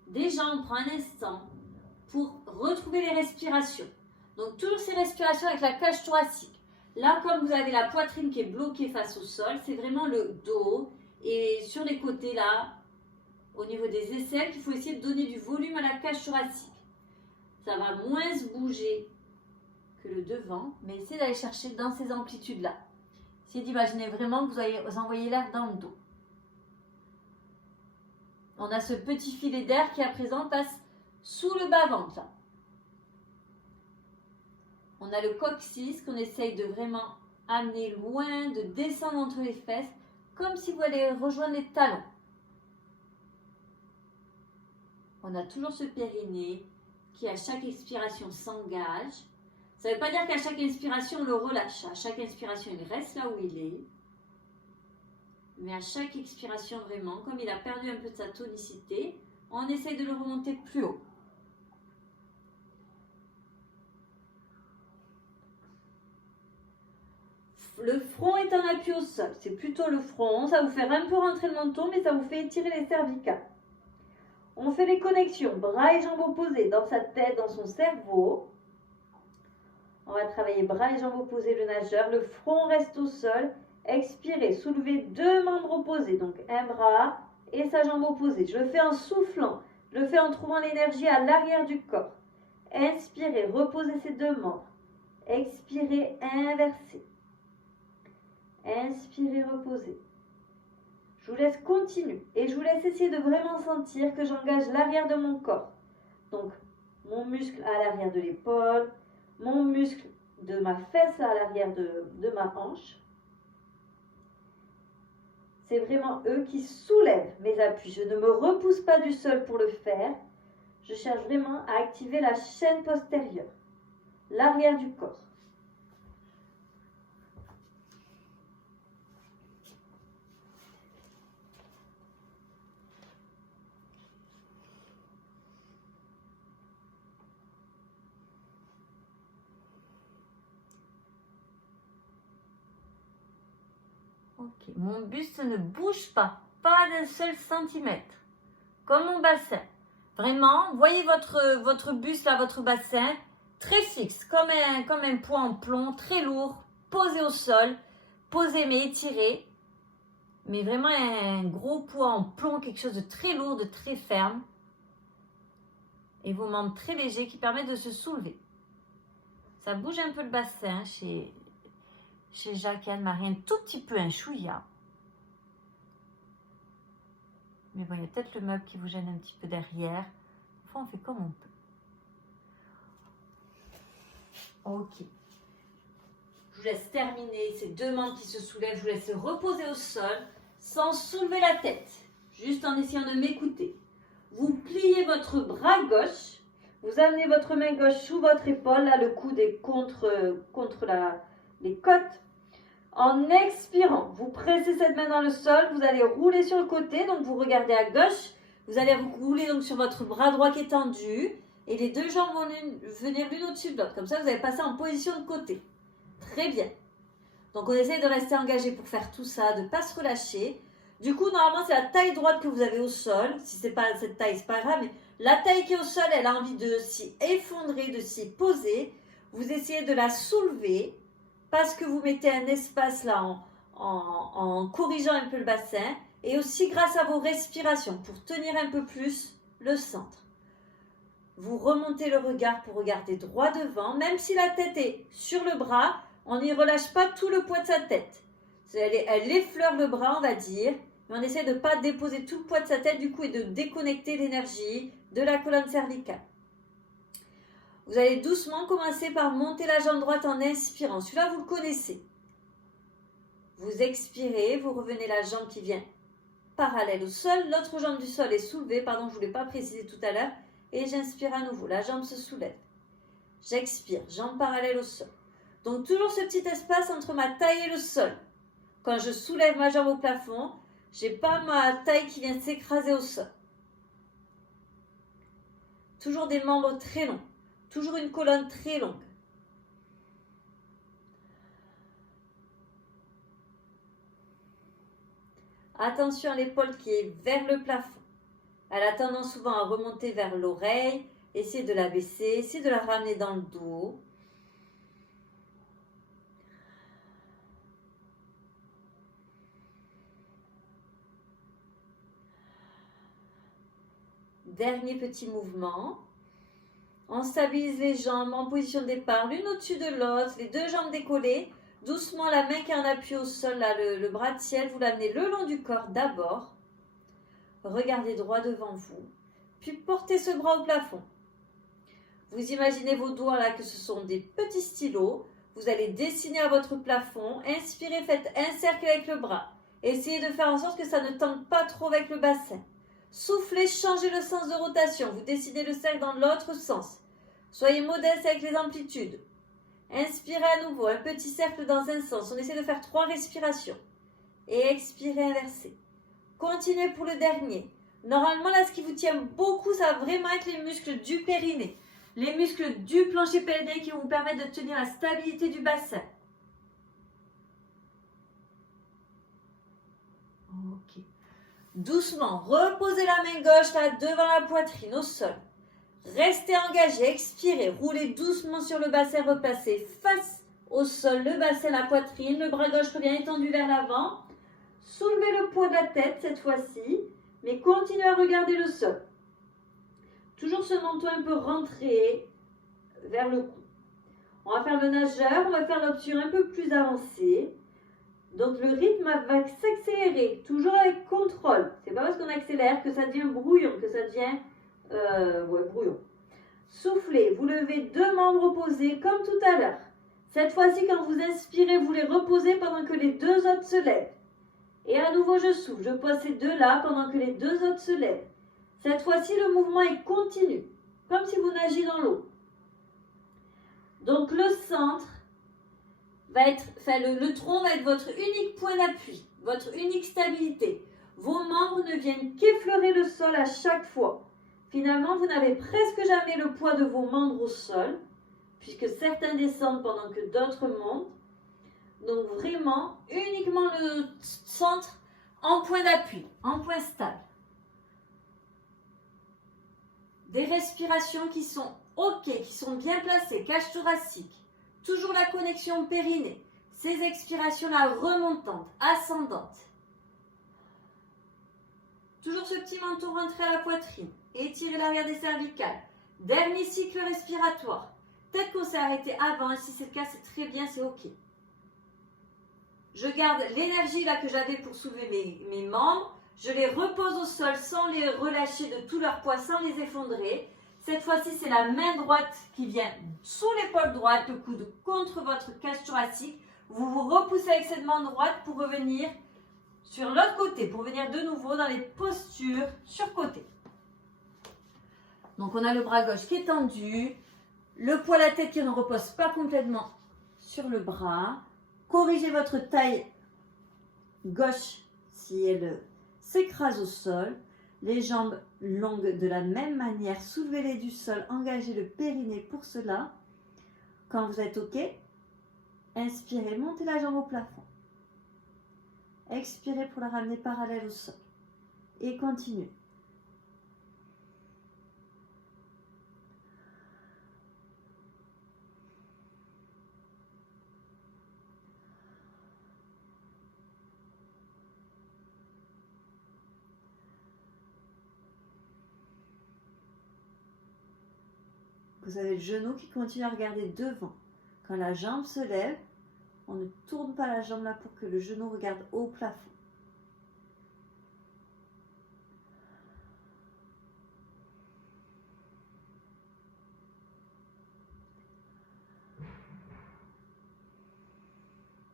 Déjà, on prend un instant pour retrouver les respirations. Donc, toujours ces respirations avec la cage thoracique. Là, comme vous avez la poitrine qui est bloquée face au sol, c'est vraiment le dos et sur les côtés là, au niveau des aisselles, qu'il faut essayer de donner du volume à la cage thoracique. Ça va moins se bouger que le devant, mais essayez d'aller chercher dans ces amplitudes-là. Essayez d'imaginer vraiment que vous envoyez l'air dans le dos. On a ce petit filet d'air qui à présent passe sous le bas-ventre là. On a le coccyx qu'on essaye de vraiment amener loin, de descendre entre les fesses, comme si vous allez rejoindre les talons. On a toujours ce périnée qui à chaque expiration s'engage. Ça ne veut pas dire qu'à chaque inspiration on le relâche. À chaque inspiration il reste là où il est. Mais à chaque expiration vraiment, comme il a perdu un peu de sa tonicité, on essaye de le remonter plus haut. Le front est en appui au sol, c'est plutôt le front, ça vous fait un peu rentrer le menton, mais ça vous fait étirer les cervicales. On fait les connexions, bras et jambes opposés dans sa tête, dans son cerveau. On va travailler bras et jambes opposés, le nageur, le front reste au sol. Expirez, soulevez deux membres opposés, donc un bras et sa jambe opposée. Je le fais en soufflant, je le fais en trouvant l'énergie à l'arrière du corps. Inspirez, reposez ces deux membres. Expirez, inversez. Inspirez, reposez. Je vous laisse continuer et je vous laisse essayer de vraiment sentir que j'engage l'arrière de mon corps. Donc, mon muscle à l'arrière de l'épaule, mon muscle de ma fesse à l'arrière de ma hanche. C'est vraiment eux qui soulèvent mes appuis. Je ne me repousse pas du sol pour le faire. Je cherche vraiment à activer la chaîne postérieure, l'arrière du corps. Ok, mon buste ne bouge pas d'un seul centimètre, comme mon bassin. Vraiment, voyez votre buste là, votre bassin, très fixe, comme un poids en plomb, très lourd, posé au sol, posé mais étiré, mais vraiment un gros poids en plomb, quelque chose de très lourd, de très ferme. Et vos membres très légers qui permettent de se soulever. Ça bouge un peu le bassin chez Jacques et Anne-Marie, un tout petit peu, un chouïa. Mais bon, il y a peut-être le meuble qui vous gêne un petit peu derrière. Enfin, on fait comme on peut. Ok. Je vous laisse terminer ces deux membres qui se soulèvent. Je vous laisse reposer au sol sans soulever la tête. Juste en essayant de m'écouter. Vous pliez votre bras gauche. Vous amenez votre main gauche sous votre épaule. Là, le coude est contre les côtes. En expirant, vous pressez cette main dans le sol, vous allez rouler sur le côté, donc vous regardez à gauche, vous allez rouler donc sur votre bras droit qui est tendu, et les deux jambes vont venir l'une au-dessus de l'autre, comme ça vous allez passer en position de côté. Très bien. Donc on essaie de rester engagé pour faire tout ça, de ne pas se relâcher. Du coup, normalement, c'est la taille droite que vous avez au sol. Si ce n'est pas cette taille, ce n'est pas grave, mais la taille qui est au sol, elle a envie de s'y effondrer, de s'y poser. Vous essayez de la soulever, parce que vous mettez un espace là en corrigeant un peu le bassin et aussi grâce à vos respirations pour tenir un peu plus le centre. Vous remontez le regard pour regarder droit devant. Même si la tête est sur le bras, on n'y relâche pas tout le poids de sa tête. Elle effleure le bras, on va dire. Mais on essaie de ne pas déposer tout le poids de sa tête du coup et de déconnecter l'énergie de la colonne cervicale. Vous allez doucement commencer par monter la jambe droite en inspirant. Celui-là, vous le connaissez. Vous expirez, vous revenez la jambe qui vient parallèle au sol. L'autre jambe du sol est soulevée. Pardon, je ne voulais pas préciser tout à l'heure. Et j'inspire à nouveau. La jambe se soulève. J'expire, jambe parallèle au sol. Donc toujours ce petit espace entre ma taille et le sol. Quand je soulève ma jambe au plafond, je n'ai pas ma taille qui vient s'écraser au sol. Toujours des membres très longs. Toujours une colonne très longue. Attention à l'épaule qui est vers le plafond. Elle a tendance souvent à remonter vers l'oreille. Essayez de la baisser, essayez de la ramener dans le dos. Dernier petit mouvement. On stabilise les jambes en position de départ, l'une au-dessus de l'autre, les deux jambes décollées. Doucement, la main qui est en appui au sol, là, le bras de ciel, vous l'amenez le long du corps d'abord. Regardez droit devant vous. Puis portez ce bras au plafond. Vous imaginez vos doigts là que ce sont des petits stylos. Vous allez dessiner à votre plafond. Inspirez, faites un cercle avec le bras. Essayez de faire en sorte que ça ne tente pas trop avec le bassin. Soufflez, changez le sens de rotation. Vous dessinez le cercle dans l'autre sens. Soyez modeste avec les amplitudes. Inspirez à nouveau, un petit cercle dans un sens. On essaie de faire 3 respirations. Et expirez, inversez. Continuez pour le dernier. Normalement, là, ce qui vous tient beaucoup, ça va vraiment être les muscles du périnée. Les muscles du plancher pélvien qui vont vous permettre de tenir la stabilité du bassin. Ok. Doucement, reposez la main gauche là devant la poitrine au sol. Restez engagé, expirez, roulez doucement sur le bassin, replacez face au sol, le bassin, la poitrine, le bras gauche revient étendu vers l'avant. Soulevez le poids de la tête cette fois-ci, mais continuez à regarder le sol. Toujours ce menton un peu rentré vers le cou. On va faire le nageur, on va faire l'obture un peu plus avancée. Donc le rythme va s'accélérer, toujours avec contrôle. C'est pas parce qu'on accélère que ça devient brouillon, que ça devient brouillon. Soufflez, vous levez 2 membres opposés comme tout à l'heure. Cette fois-ci, quand vous inspirez, vous les reposez pendant que les 2 autres se lèvent. Et à nouveau, je souffle, je pose ces 2 là pendant que les 2 autres se lèvent. Cette fois-ci, le mouvement est continu, comme si vous nagiez dans l'eau. Donc le centre va être, le tronc va être votre unique point d'appui, votre unique stabilité. Vos membres ne viennent qu'effleurer le sol à chaque fois. Finalement, vous n'avez presque jamais le poids de vos membres au sol, puisque certains descendent pendant que d'autres montent. Donc vraiment, uniquement le centre en point d'appui, en point stable. Des respirations qui sont OK, qui sont bien placées, cage thoracique. Toujours la connexion périnée. Ces expirations-là remontantes, ascendantes. Toujours ce petit menton rentré à la poitrine. Étirez l'arrière des cervicales. Dernier cycle respiratoire. Peut-être qu'on s'est arrêté avant, et si c'est le cas, c'est très bien, c'est OK. Je garde l'énergie là que j'avais pour soulever mes membres. Je les repose au sol sans les relâcher de tout leur poids, sans les effondrer. Cette fois-ci, c'est la main droite qui vient sous l'épaule droite, le coude contre votre cage thoracique. Vous vous repoussez avec cette main droite pour revenir sur l'autre côté, pour venir de nouveau dans les postures sur côté. Donc, on a le bras gauche qui est tendu, le poids de la tête qui ne repose pas complètement sur le bras. Corrigez votre taille gauche si elle s'écrase au sol. Les jambes longues de la même manière, soulevez-les du sol, engagez le périnée pour cela. Quand vous êtes OK, inspirez, montez la jambe au plafond. Expirez pour la ramener parallèle au sol. Et continuez. vous avez le genou qui continue à regarder devant. Quand la jambe se lève, on ne tourne pas la jambe là pour que le genou regarde au plafond.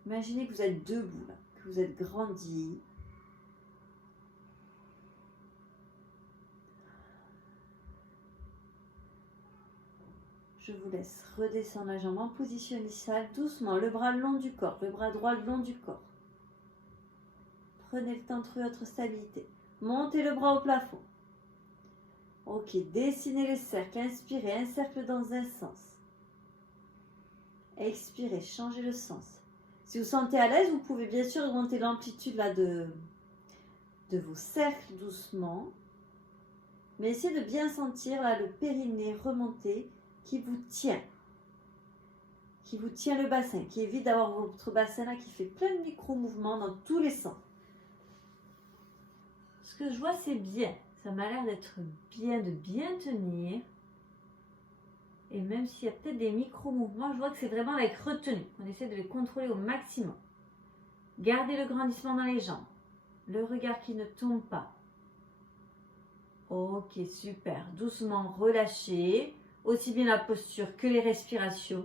Imaginez que vous êtes debout, là, que vous êtes grandi. Je vous laisse redescendre la jambe en position initiale, doucement, le bras le long du corps, le bras droit le long du corps. Prenez le temps de trouver votre stabilité. Montez le bras au plafond. Ok, dessinez les cercles, inspirez, un cercle dans un sens. Expirez, changez le sens. Si vous sentez à l'aise, vous pouvez bien sûr augmenter l'amplitude là de vos cercles doucement. Mais essayez de bien sentir là le périnée remonter qui vous tient le bassin, qui évite d'avoir votre bassin là qui fait plein de micro-mouvements dans tous les sens. Ce que je vois, c'est bien. Ça m'a l'air d'être bien, de bien tenir. Et même s'il y a peut-être des micro-mouvements, je vois que c'est vraiment avec retenue. On essaie de les contrôler au maximum. Gardez le grandissement dans les jambes. Le regard qui ne tombe pas. Ok, super. Doucement, relâchez. Aussi bien la posture que les respirations.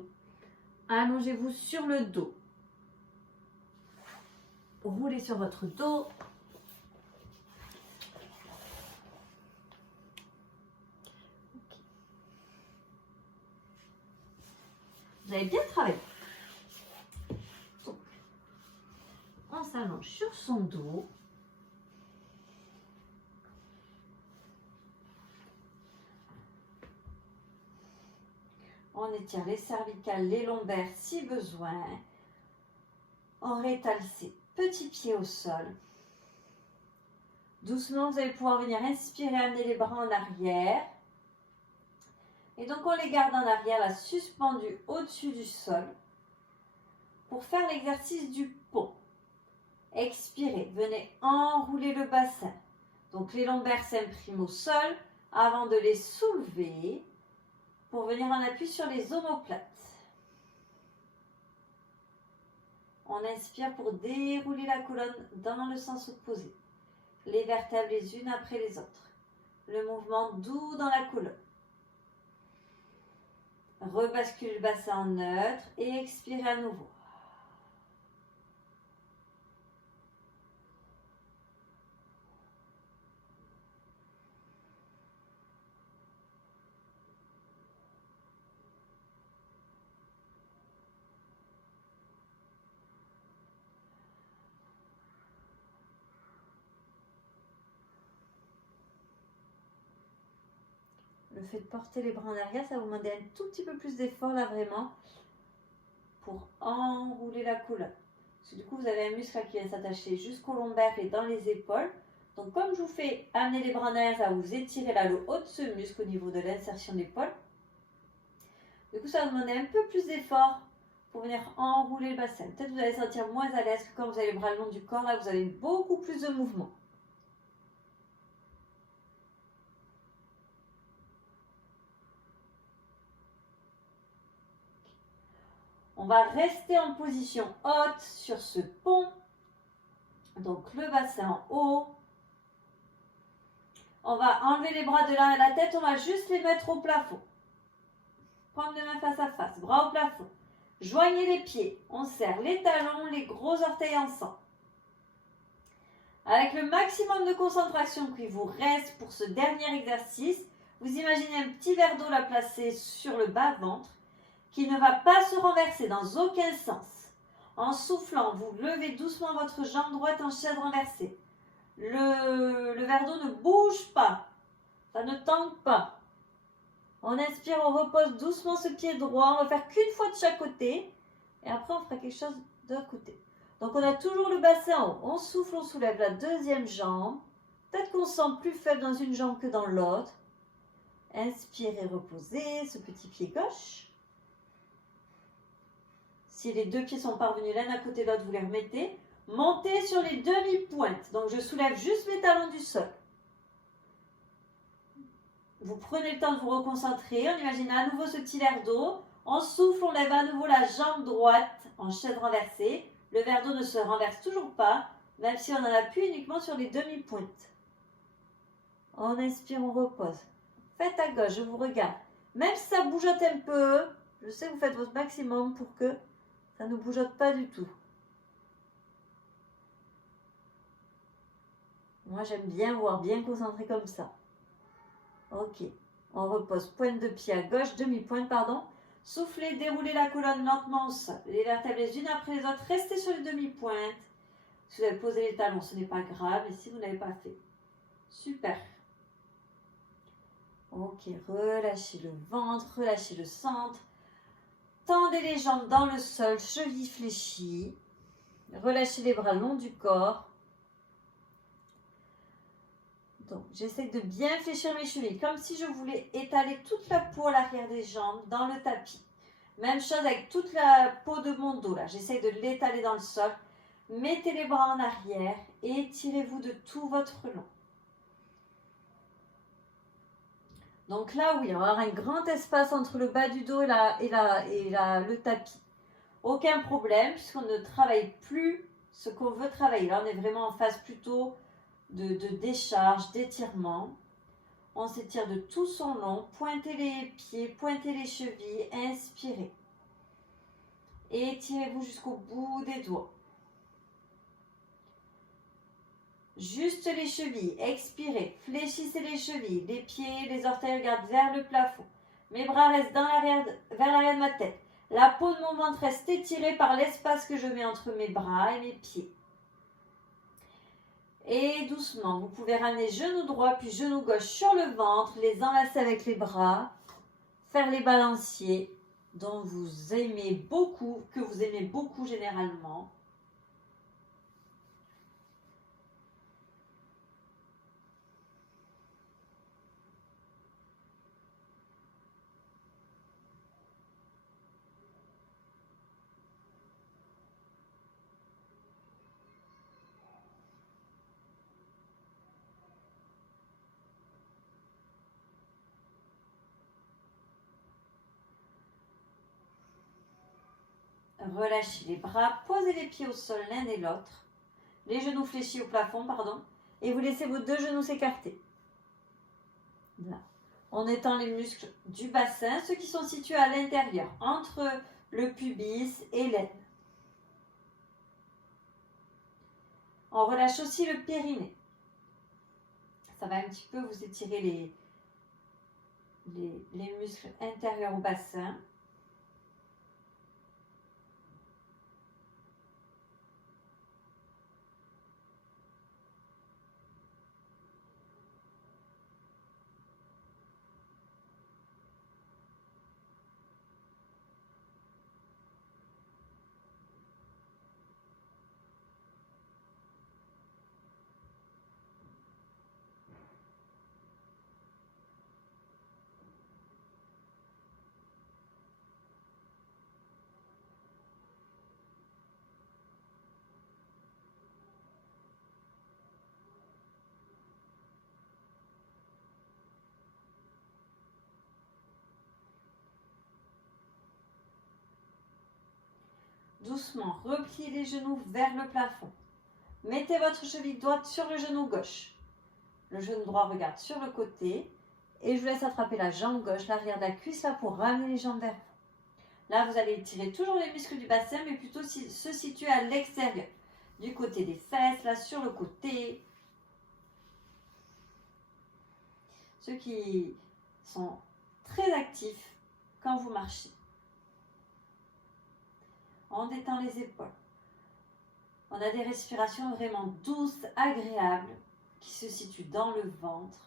Allongez-vous sur le dos. Roulez sur votre dos. Vous avez bien travaillé. Donc, on s'allonge sur son dos. On étire les cervicales, les lombaires si besoin. On rétale ses petits pieds au sol. Doucement, vous allez pouvoir venir inspirer, amener les bras en arrière. Et donc, on les garde en arrière, là, suspendus au-dessus du sol, pour faire l'exercice du pont. Expirez, venez enrouler le bassin. Donc, les lombaires s'impriment au sol avant de les soulever pour venir en appui sur les omoplates. On inspire pour dérouler la colonne dans le sens opposé. Les vertèbres les unes après les autres. Le mouvement doux dans la colonne. Rebascule le bassin en neutre et expirez à nouveau. Le fait de porter les bras en arrière, ça va vous demander un tout petit peu plus d'effort là vraiment pour enrouler la colonne. Parce que du coup, vous avez un muscle qui vient s'attacher jusqu'au lombaire et dans les épaules. Donc comme je vous fais amener les bras en arrière, ça va vous étirer là le haut de ce muscle au niveau de l'insertion d'épaule. Du coup, ça va vous demander un peu plus d'effort pour venir enrouler le bassin. Peut-être que vous allez sentir moins à l'aise que quand vous avez les bras le long du corps. Là, vous avez beaucoup plus de mouvement. On va rester en position haute sur ce pont. Donc le bassin en haut. On va enlever les bras de là à la tête. On va juste les mettre au plafond. Prendre les mains face à face. Bras au plafond. Joignez les pieds. On serre les talons, les gros orteils ensemble. Avec le maximum de concentration qu'il vous reste pour ce dernier exercice, vous imaginez un petit verre d'eau là placé sur le bas-ventre qui ne va pas se renverser dans aucun sens. En soufflant, vous levez doucement votre jambe droite en chaise renversée. Le verre d'eau ne bouge pas. Ça ne tangue pas. On inspire, on repose doucement ce pied droit. On va faire qu'une fois de chaque côté. Et après, on fera quelque chose de l'autre côté. Donc, on a toujours le bassin en haut. On souffle, on soulève la deuxième jambe. Peut-être qu'on se sent plus faible dans une jambe que dans l'autre. Inspirez, reposez ce petit pied gauche. Si les deux pieds sont parvenus l'un à côté de l'autre, vous les remettez. Montez sur les demi-pointes. Donc, je soulève juste mes talons du sol. vous prenez le temps de vous reconcentrer. On imagine à nouveau ce petit verre d'eau. On souffle, on lève à nouveau la jambe droite en chaise renversée. Le verre d'eau ne se renverse toujours pas, même si on en appuie uniquement sur les demi-pointes. On inspire, on repose. Faites à gauche, je vous regarde. Même si ça bougeote un peu, je sais que vous faites votre maximum pour que ça ne bougeote pas du tout. Moi, j'aime bien voir, bien concentré comme ça. Ok. On repose pointe de pied à gauche, demi-pointe, pardon. Soufflez, déroulez la colonne lentement au sol. Les vertèbres les unes après les autres. Restez sur les demi-pointes. Si vous avez posé les talons, ce n'est pas grave. Et si vous n'avez pas fait. Super. Ok, relâchez le ventre, relâchez le centre. Tendez les jambes dans le sol, chevilles fléchies. Relâchez les bras le long du corps. Donc, j'essaie de bien fléchir mes chevilles, comme si je voulais étaler toute la peau à l'arrière des jambes dans le tapis. Même chose avec toute la peau de mon dos, là. J'essaie de l'étaler dans le sol. Mettez les bras en arrière et étirez-vous de tout votre long. Donc là, oui, on va avoir un grand espace entre le bas du dos et le tapis. Aucun problème, puisqu'on ne travaille plus ce qu'on veut travailler. Là, on est vraiment en phase plutôt de décharge, d'étirement. On s'étire de tout son long. Pointez les pieds, pointez les chevilles, inspirez. Et étirez-vous jusqu'au bout des doigts. Juste les chevilles, expirez, fléchissez les chevilles, les pieds, les orteils regardent vers le plafond. Mes bras restent vers l'arrière de ma tête. La peau de mon ventre reste étirée par l'espace que je mets entre mes bras et mes pieds. Et doucement, vous pouvez ramener genou droit puis genou gauche sur le ventre, les enlacer avec les bras, faire les balanciers dont vous aimez beaucoup, que vous aimez beaucoup généralement. Relâchez les bras, posez les pieds au sol l'un et l'autre, les genoux fléchis au plafond, pardon, et vous laissez vos deux genoux s'écarter. Là. On étend les muscles du bassin, ceux qui sont situés à l'intérieur, entre le pubis et l'aine. On relâche aussi le périnée. Ça va un petit peu vous étirer les muscles intérieurs au bassin. Doucement, repliez les genoux vers le plafond. Mettez votre cheville droite sur le genou gauche. Le genou droit regarde sur le côté. Et je vous laisse attraper la jambe gauche, l'arrière de la cuisse, là, pour ramener les jambes vers vous. Là, vous allez étirer toujours les muscles du bassin, mais plutôt se situer à l'extérieur. Du côté des fesses, là, sur le côté. Ceux qui sont très actifs quand vous marchez. On détend les épaules. On a des respirations vraiment douces, agréables, qui se situent dans le ventre.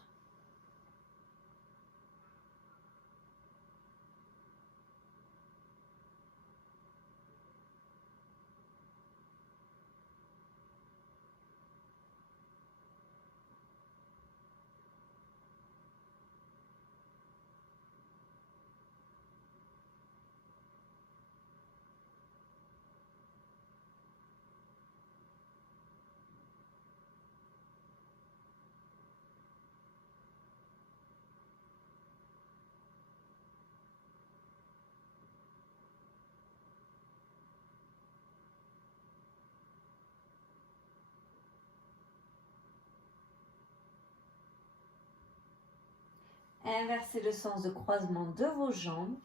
Inversez le sens de croisement de vos jambes.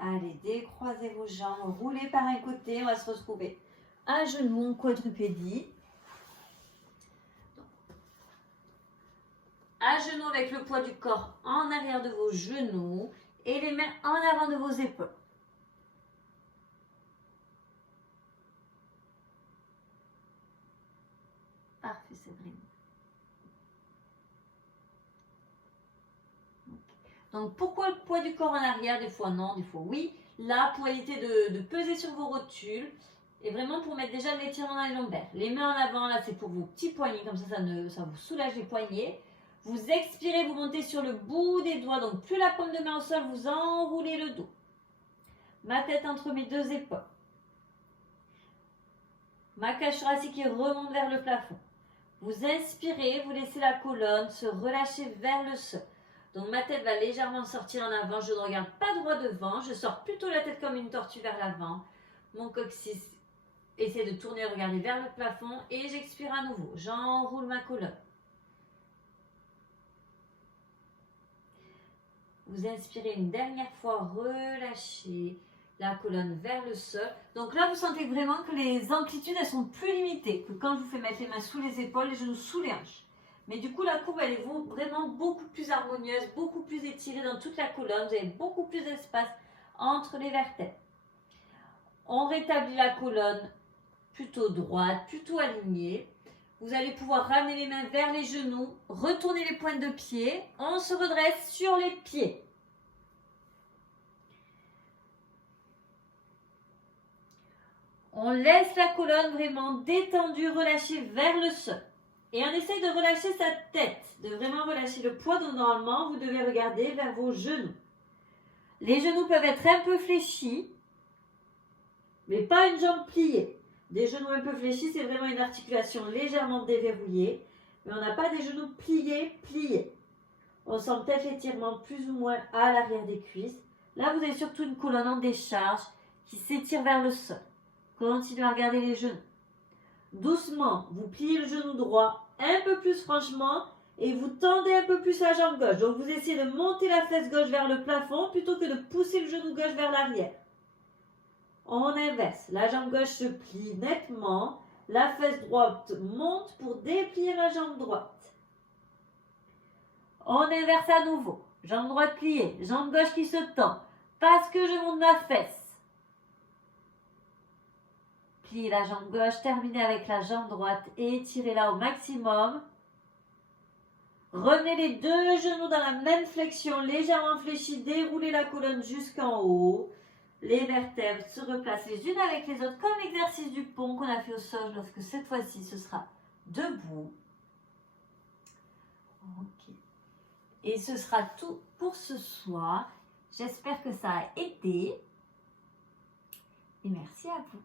Allez, décroisez vos jambes, roulez par un côté, on va se retrouver à genoux en quadrupédie. À genoux avec le poids du corps en arrière de vos genoux et les mains en avant de vos épaules. Parfait, Séverine. Donc, pourquoi le poids du corps en arrière? Des fois non, des fois oui. Là, pour éviter de peser sur vos rotules et vraiment pour mettre déjà de l'étirement dans les lombaires. Les mains en avant, là, c'est pour vos petits poignets. Comme ça vous soulage les poignets. Vous expirez, vous montez sur le bout des doigts. Donc, plus la paume de main au sol, vous enroulez le dos. Ma tête entre mes deux épaules. Ma cage thoracique qui remonte vers le plafond. Vous inspirez, vous laissez la colonne se relâcher vers le sol. Donc ma tête va légèrement sortir en avant, je ne regarde pas droit devant, je sors plutôt la tête comme une tortue vers l'avant. Mon coccyx essaie de tourner, regarder vers le plafond et j'expire à nouveau. J'enroule ma colonne. Vous inspirez une dernière fois, relâchez la colonne vers le sol. Donc là, vous sentez vraiment que les amplitudes, elles sont plus limitées que quand je vous fais mettre les mains sous les épaules, les genoux sous les hanches. Mais du coup, la courbe, elle est vraiment beaucoup plus harmonieuse, beaucoup plus étirée dans toute la colonne. Vous avez beaucoup plus d'espace entre les vertèbres. On rétablit la colonne plutôt droite, plutôt alignée. Vous allez pouvoir ramener les mains vers les genoux, retourner les pointes de pied. On se redresse sur les pieds. On laisse la colonne vraiment détendue, relâchée vers le sol. Et on essaie de relâcher sa tête, de vraiment relâcher le poids. Donc normalement, vous devez regarder vers vos genoux. Les genoux peuvent être un peu fléchis, mais pas une jambe pliée. Des genoux un peu fléchis, c'est vraiment une articulation légèrement déverrouillée, mais on n'a pas des genoux pliés. On sent peut-être l'étirement plus ou moins à l'arrière des cuisses. Là, vous avez surtout une colonne en décharge qui s'étire vers le sol. Continuez à regarder les genoux. Doucement, vous pliez le genou droit un peu plus franchement et vous tendez un peu plus la jambe gauche. Donc, vous essayez de monter la fesse gauche vers le plafond plutôt que de pousser le genou gauche vers l'arrière. On inverse. La jambe gauche se plie nettement. La fesse droite monte pour déplier la jambe droite. On inverse à nouveau. Jambe droite pliée, jambe gauche qui se tend. Parce que je monte ma fesse. Pliez la jambe gauche, terminez avec la jambe droite et étirez-la au maximum. Revenez les deux genoux dans la même flexion, légèrement fléchis, déroulez la colonne jusqu'en haut. Les vertèbres se replacent les unes avec les autres, comme l'exercice du pont qu'on a fait au sol, lorsque cette fois-ci, ce sera debout. Ok. Et ce sera tout pour ce soir. J'espère que ça a aidé. Et merci à vous.